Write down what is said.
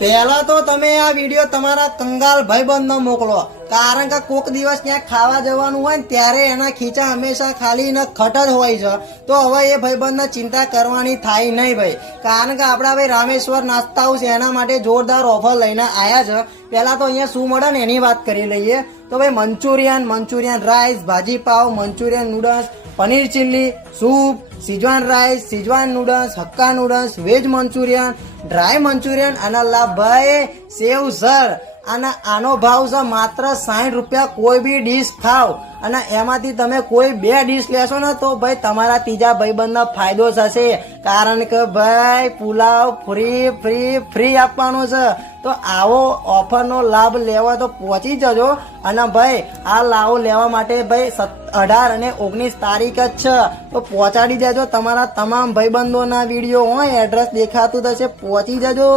પહેલા તો તમે આ વિડીયો તમારા કંગાલ ભાઈબંધને મોકલો, કારણ કે કોક દિવસ ત્યાં ખાવા જવાનું હોય ને ત્યારે એના ખીચા હંમેશા ખાલી ને ખટ જ હોય છે. તો હવે એ ભાઈબંધને ચિંતા કરવાની થાય નહીં ભાઈ, કારણ કે આપણા ભાઈ રામેશ્વર નાસ્તા હાઉસ એના માટે જોરદાર ઓફર લઈને આવ્યા છે. પહેલા તો અહીંયા શું મળે ને એની વાત કરી લઈએ. તો ભાઈ Manchurian rice, bhaji pav, Manchurian noodles, paneer chilli, soup, Schezwan rice, Schezwan noodles, hakka noodles, veg Manchurian, dry Manchurian અને લા ભાઈ સેવ સર. અને આનો ભાવ છે માત્ર 60 રૂપિયા. કોઈ બી ડીશ ખાવ અને એમાંથી તમે કોઈ 2 ડીશ લેશો ને તો ભાઈ તમારા ત્રીજા ભાઈબંધનો ફાયદો થશે, કારણ કે ભાઈ પુલાવ ફ્રી આપવાનો છે. તો આવો ઓફરનો લાભ લેવા તો પહોંચી જજો. અને ભાઈ આ લાવો લેવા માટે ભાઈ 18 અને 19 તારીખ જ છે. તો પહોંચાડી દેજો તમારા તમામ ભાઈબંધોના વિડીયો હોય, એડ્રેસ દેખાતું થશે, પહોંચી જજો.